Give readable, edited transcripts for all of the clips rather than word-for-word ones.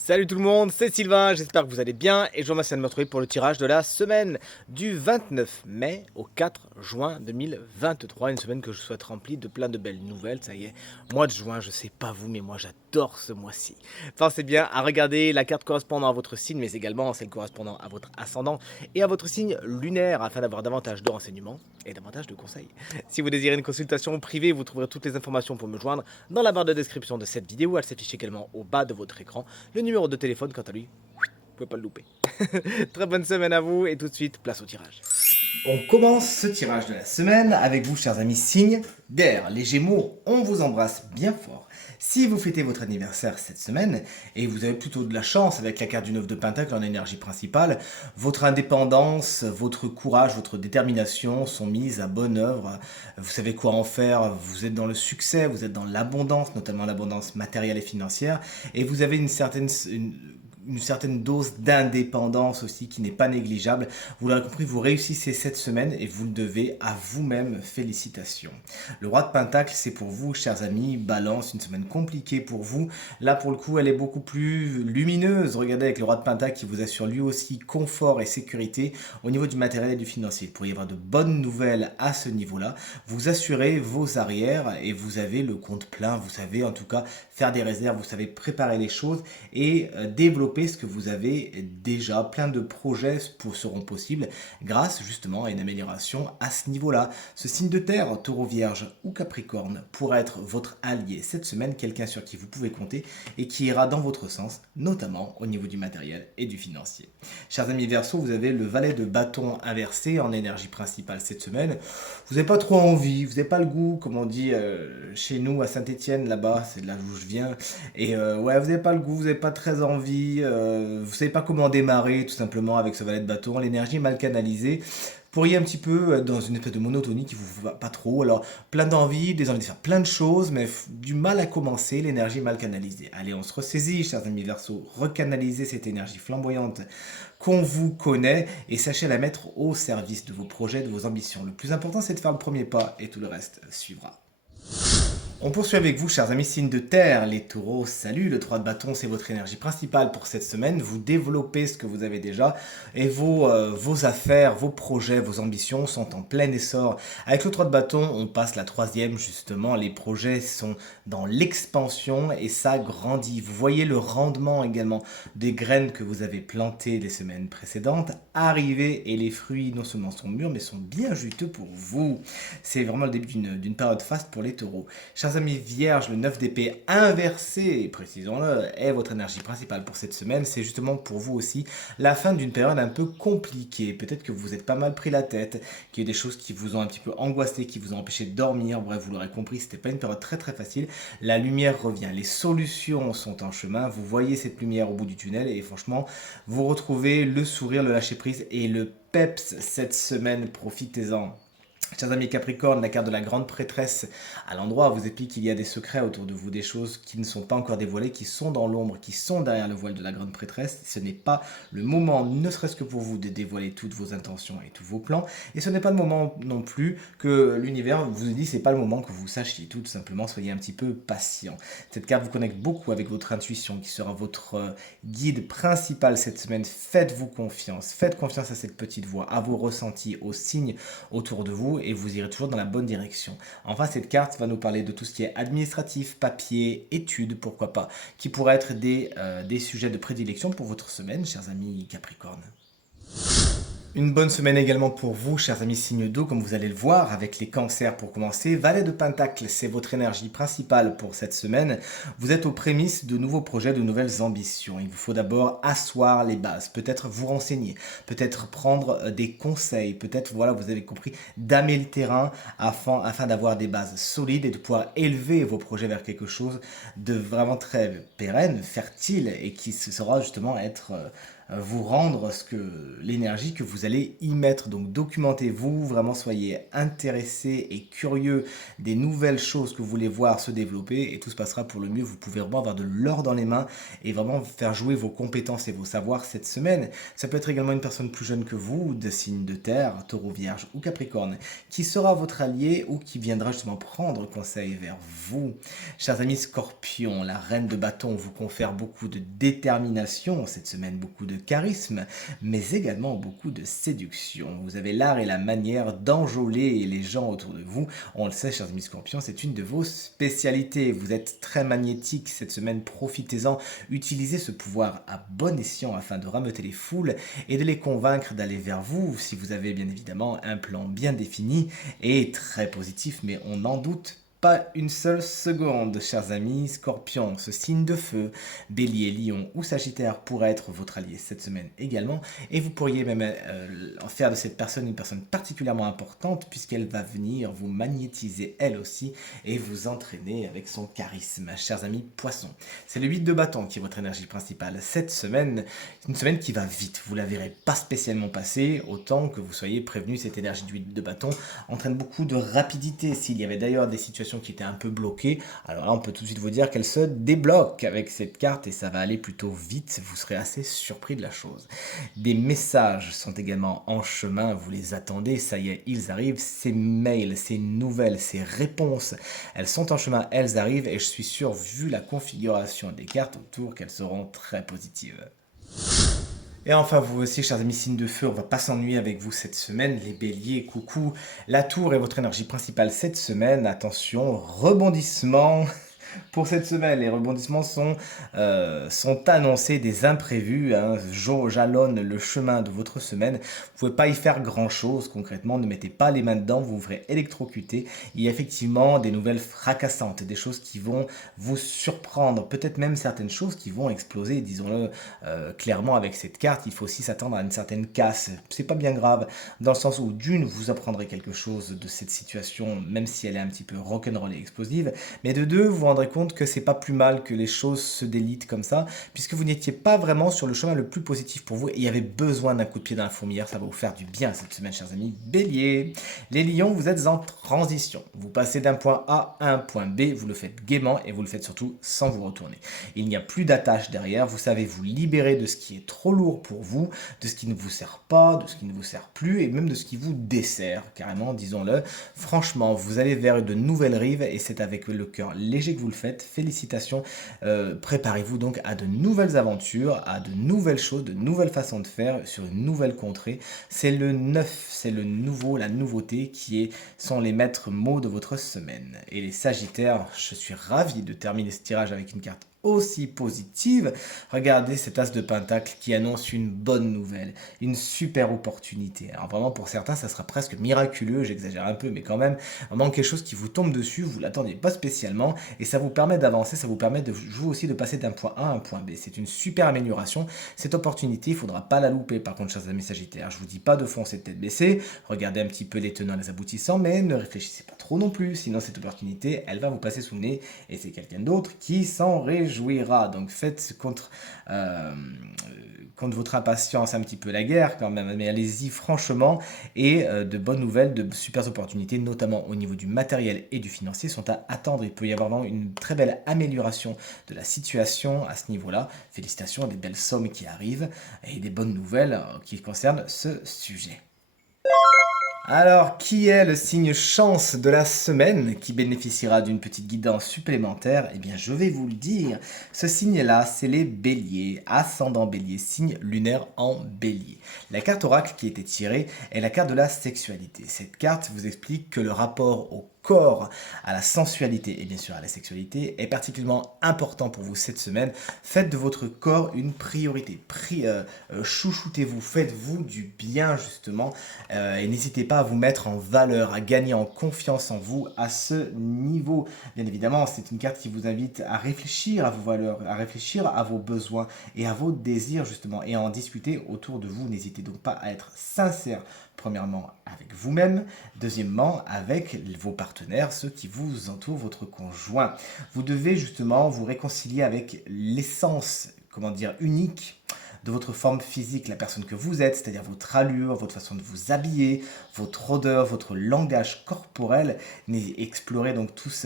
Salut tout le monde, c'est Sylvain, j'espère que vous allez bien et je vous remercie de me retrouver pour le tirage de la semaine du 29 mai au 4 juin 2023, une semaine que je souhaite remplie de plein de belles nouvelles, ça y est, mois de juin, je sais pas vous mais moi j'adore ce mois-ci. Pensez bien à regarder la carte correspondant à votre signe mais également celle correspondant à votre ascendant et à votre signe lunaire afin d'avoir davantage de renseignements et davantage de conseils. Si vous désirez une consultation privée, vous trouverez toutes les informations pour me joindre dans la barre de description de cette vidéo, elle s'affiche également au bas de votre écran. Le numéro de téléphone, quant à lui, vous pouvez pas le louper. Très bonne semaine à vous et tout de suite, place au tirage. On commence ce tirage de la semaine avec vous, chers amis, signe d'air. Les Gémeaux, on vous embrasse bien fort. Si vous fêtez votre anniversaire cette semaine, et vous avez plutôt de la chance avec la carte du 9 de Pentacle en énergie principale, votre indépendance, votre courage, votre détermination sont mises à bonne œuvre. Vous savez quoi en faire, vous êtes dans le succès, vous êtes dans l'abondance, notamment l'abondance matérielle et financière, et vous avez une certaine dose d'indépendance aussi qui n'est pas négligeable. Vous l'aurez compris, vous réussissez cette semaine et vous le devez à vous-même. Félicitations. Le roi de Pentacle, c'est pour vous, chers amis. Balance, une semaine compliquée pour vous. Là, pour le coup, elle est beaucoup plus lumineuse. Regardez avec le roi de Pentacle qui vous assure lui aussi confort et sécurité au niveau du matériel et du financier. Il pourrait y avoir de bonnes nouvelles à ce niveau-là. Vous assurez vos arrières et vous avez le compte plein. Vous savez en tout cas faire des réserves, vous savez préparer les choses et développer ce que vous avez déjà. Plein de projets seront possibles grâce justement à une amélioration à ce niveau-là. Ce signe de terre, taureau vierge ou capricorne, pourra être votre allié cette semaine, quelqu'un sur qui vous pouvez compter et qui ira dans votre sens, notamment au niveau du matériel et du financier. Chers amis Verseau, vous avez le valet de bâton inversé en énergie principale cette semaine. Vous n'avez pas trop envie, vous n'avez pas le goût, comme on dit chez nous à Saint-Étienne, là-bas, c'est de là où je viens. Et ouais, vous n'avez pas le goût, vous n'avez pas très envie, vous savez pas comment démarrer tout simplement avec ce valet de bâton. L'énergie est mal canalisée. Vous pourriez un petit peu être dans une espèce de monotonie qui vous va pas trop. Alors, plein d'envie, des envies de faire plein de choses, mais du mal à commencer, l'énergie mal canalisée. Allez, on se ressaisit, chers amis Verseau, recanalisez cette énergie flamboyante qu'on vous connaît et sachez la mettre au service de vos projets, de vos ambitions. Le plus important, c'est de faire le premier pas et tout le reste suivra. On poursuit avec vous, chers amis signes de terre, les taureaux. Salut, le 3 de bâton, c'est votre énergie principale pour cette semaine. Vous développez ce que vous avez déjà et vos affaires, vos projets, vos ambitions sont en plein essor. Avec le 3 de bâton, on passe la troisième, justement. Les projets sont dans l'expansion et ça grandit. Vous voyez le rendement également des graines que vous avez plantées les semaines précédentes arriver et les fruits non seulement sont mûrs mais sont bien juteux pour vous. C'est vraiment le début d'une période faste pour les taureaux. Chers amis vierges, le 9 d'épée inversé, précisons-le, est votre énergie principale pour cette semaine. C'est justement pour vous aussi la fin d'une période un peu compliquée. Peut-être que vous êtes pas mal pris la tête, qu'il y a des choses qui vous ont un petit peu angoissé, qui vous ont empêché de dormir. Bref, vous l'aurez compris, c'était pas une période très très facile. La lumière revient, les solutions sont en chemin. Vous voyez cette lumière au bout du tunnel et franchement, vous retrouvez le sourire, le lâcher prise et le peps cette semaine. Profitez-en. Chers amis Capricorne, la carte de la grande prêtresse à l'endroit vous explique qu'il y a des secrets autour de vous, des choses qui ne sont pas encore dévoilées, qui sont dans l'ombre, qui sont derrière le voile de la grande prêtresse. Ce n'est pas le moment, ne serait-ce que pour vous, de dévoiler toutes vos intentions et tous vos plans. Et ce n'est pas le moment non plus que l'univers vous dit, c'est pas le moment que vous sachiez tout simplement, soyez un petit peu patient. Cette carte vous connecte beaucoup avec votre intuition qui sera votre guide principal cette semaine. Faites-vous confiance, faites confiance à cette petite voix, à vos ressentis, aux signes autour de vous et vous irez toujours dans la bonne direction. Enfin, cette carte va nous parler de tout ce qui est administratif, papier, études, pourquoi pas, qui pourraient être des sujets de prédilection pour votre semaine, chers amis Capricorne. Une bonne semaine également pour vous, chers amis signes d'eau, comme vous allez le voir, avec les cancers pour commencer. Valet de Pentacle, c'est votre énergie principale pour cette semaine. Vous êtes aux prémices de nouveaux projets, de nouvelles ambitions. Il vous faut d'abord asseoir les bases, peut-être vous renseigner, peut-être prendre des conseils, peut-être, voilà, vous avez compris, damer le terrain afin d'avoir des bases solides et de pouvoir élever vos projets vers quelque chose de vraiment très pérenne, fertile et qui saura justement être vous rendre l'énergie que vous allez y mettre. Donc documentez-vous, vraiment soyez intéressés et curieux des nouvelles choses que vous voulez voir se développer et tout se passera pour le mieux. Vous pouvez vraiment avoir de l'or dans les mains et vraiment faire jouer vos compétences et vos savoirs cette semaine. Ça peut être également une personne plus jeune que vous, de signe de terre, taureau, vierge ou capricorne, qui sera votre allié ou qui viendra justement prendre conseil vers vous. Chers amis scorpions, la reine de bâton vous confère beaucoup de détermination cette semaine, beaucoup de charisme, mais également beaucoup de séduction. Vous avez l'art et la manière d'enjôler les gens autour de vous. On le sait, chers amis scorpions, c'est une de vos spécialités. Vous êtes très magnétique cette semaine, profitez-en. Utilisez ce pouvoir à bon escient afin de rameuter les foules et de les convaincre d'aller vers vous si vous avez bien évidemment un plan bien défini et très positif, mais on n'en doute pas une seule seconde, chers amis scorpions. Ce signe de feu, bélier, lion ou sagittaire pourrait être votre allié cette semaine également. Et vous pourriez même en faire de cette personne une personne particulièrement importante puisqu'elle va venir vous magnétiser elle aussi et vous entraîner avec son charisme. Chers amis poissons, c'est le 8 de bâton qui est votre énergie principale. Cette semaine, c'est une semaine qui va vite. Vous la verrez pas spécialement passer, autant que vous soyez prévenu. Cette énergie du 8 de bâton entraîne beaucoup de rapidité. S'il y avait d'ailleurs des situations qui était un peu bloquée, alors là on peut tout de suite vous dire qu'elle se débloque avec cette carte et ça va aller plutôt vite, vous serez assez surpris de la chose. Des messages sont également en chemin, vous les attendez, ça y est, ils arrivent, ces mails, ces nouvelles, ces réponses, elles sont en chemin, elles arrivent et je suis sûr, vu la configuration des cartes autour, qu'elles seront très positives. Et enfin, vous aussi, chers amis signes de feu, on va pas s'ennuyer avec vous cette semaine. Les béliers, coucou. La tour est votre énergie principale cette semaine. Attention, rebondissement. Pour cette semaine, les rebondissements sont annoncés, des imprévus, hein, jalonnent le chemin de votre semaine. Vous ne pouvez pas y faire grand-chose concrètement, ne mettez pas les mains dedans, vous vous ferez électrocuter. Il y a effectivement des nouvelles fracassantes, des choses qui vont vous surprendre, peut-être même certaines choses qui vont exploser, disons-le clairement avec cette carte. Il faut aussi s'attendre à une certaine casse. C'est pas bien grave, dans le sens où d'une, vous apprendrez quelque chose de cette situation, même si elle est un petit peu rock'n'roll et explosive, mais de deux, vous rendrez compte que c'est pas plus mal que les choses se délitent comme ça, puisque vous n'étiez pas vraiment sur le chemin le plus positif pour vous et il y avait besoin d'un coup de pied dans la fourmilière. Ça va vous faire du bien cette semaine, chers amis béliers. Les lions, vous êtes en transition. Vous passez d'un point A à un point B, vous le faites gaiement et vous le faites surtout sans vous retourner. Il n'y a plus d'attache derrière, vous savez vous libérer de ce qui est trop lourd pour vous, de ce qui ne vous sert pas, de ce qui ne vous sert plus et même de ce qui vous dessert, carrément, disons-le. Franchement, vous allez vers de nouvelles rives et c'est avec le cœur léger que vous le faites. Félicitations. Préparez-vous donc à de nouvelles aventures, à de nouvelles choses, de nouvelles façons de faire sur une nouvelle contrée. C'est le neuf, c'est le nouveau, la nouveauté sont les maîtres mots de votre semaine. Et les Sagittaires, je suis ravi de terminer ce tirage avec une carte aussi positive. Regardez cet as de pentacle qui annonce une bonne nouvelle, une super opportunité. Alors vraiment pour certains ça sera presque miraculeux, j'exagère un peu mais quand même, vraiment quelque chose qui vous tombe dessus, vous l'attendiez pas spécialement et ça vous permet d'avancer, ça vous permet de vous aussi de passer d'un point A à un point B. C'est une super amélioration, cette opportunité il ne faudra pas la louper par contre chers amis Sagittaires. Je vous dis pas de foncer tête baissée, regardez un petit peu les tenants et les aboutissants mais ne réfléchissez pas trop non plus, sinon cette opportunité elle va vous passer sous le nez et c'est quelqu'un d'autre qui s'en réjouira. Donc faites contre votre impatience un petit peu la guerre quand même, mais allez-y franchement et de bonnes nouvelles, de super opportunités, notamment au niveau du matériel et du financier sont à attendre. Il peut y avoir vraiment une très belle amélioration de la situation à ce niveau-là. Félicitations, des belles sommes qui arrivent et des bonnes nouvelles qui concernent ce sujet. Alors, qui est le signe chance de la semaine qui bénéficiera d'une petite guidance supplémentaire? Eh bien, je vais vous le dire. Ce signe-là, c'est les béliers, ascendant bélier, signe lunaire en bélier. La carte oracle qui a été tirée est la carte de la sexualité. Cette carte vous explique que le rapport au corps, à la sensualité et bien sûr à la sexualité est particulièrement important pour vous cette semaine. Faites de votre corps une priorité. Chouchoutez-vous, faites-vous du bien justement et n'hésitez pas à vous mettre en valeur, à gagner en confiance en vous à ce niveau. Bien évidemment, c'est une carte qui vous invite à réfléchir à vos valeurs, à réfléchir à vos besoins et à vos désirs justement et à en discuter autour de vous. N'hésitez donc pas à être sincère. Premièrement, avec vous-même. Deuxièmement, avec vos partenaires, ceux qui vous entourent, votre conjoint. Vous devez justement vous réconcilier avec l'essence, unique de votre forme physique, la personne que vous êtes, c'est-à-dire votre allure, votre façon de vous habiller, votre odeur, votre langage corporel. Explorez donc tous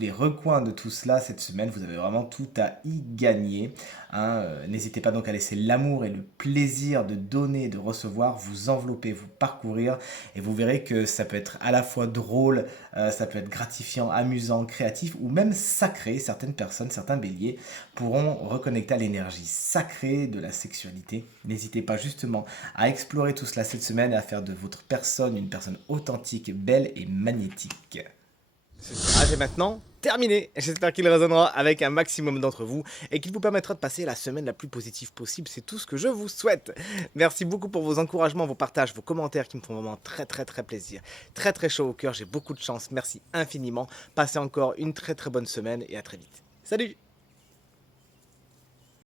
les recoins de tout cela cette semaine. Vous avez vraiment tout à y gagner. Hein. N'hésitez pas donc à laisser l'amour et le plaisir de donner et de recevoir vous envelopper, vous parcourir. Et vous verrez que ça peut être à la fois drôle, ça peut être gratifiant, amusant, créatif ou même sacré. Certaines personnes, certains béliers pourront reconnecter à l'énergie sacrée de la sexualité. N'hésitez pas justement à explorer tout cela cette semaine et à faire de votre personne une personne authentique, belle et magnétique. Ce tirage est maintenant terminé. J'espère qu'il résonnera avec un maximum d'entre vous et qu'il vous permettra de passer la semaine la plus positive possible. C'est tout ce que je vous souhaite. Merci beaucoup pour vos encouragements, vos partages, vos commentaires qui me font vraiment très plaisir. Très chaud au cœur, j'ai beaucoup de chance. Merci infiniment. Passez encore une très bonne semaine et à très vite. Salut!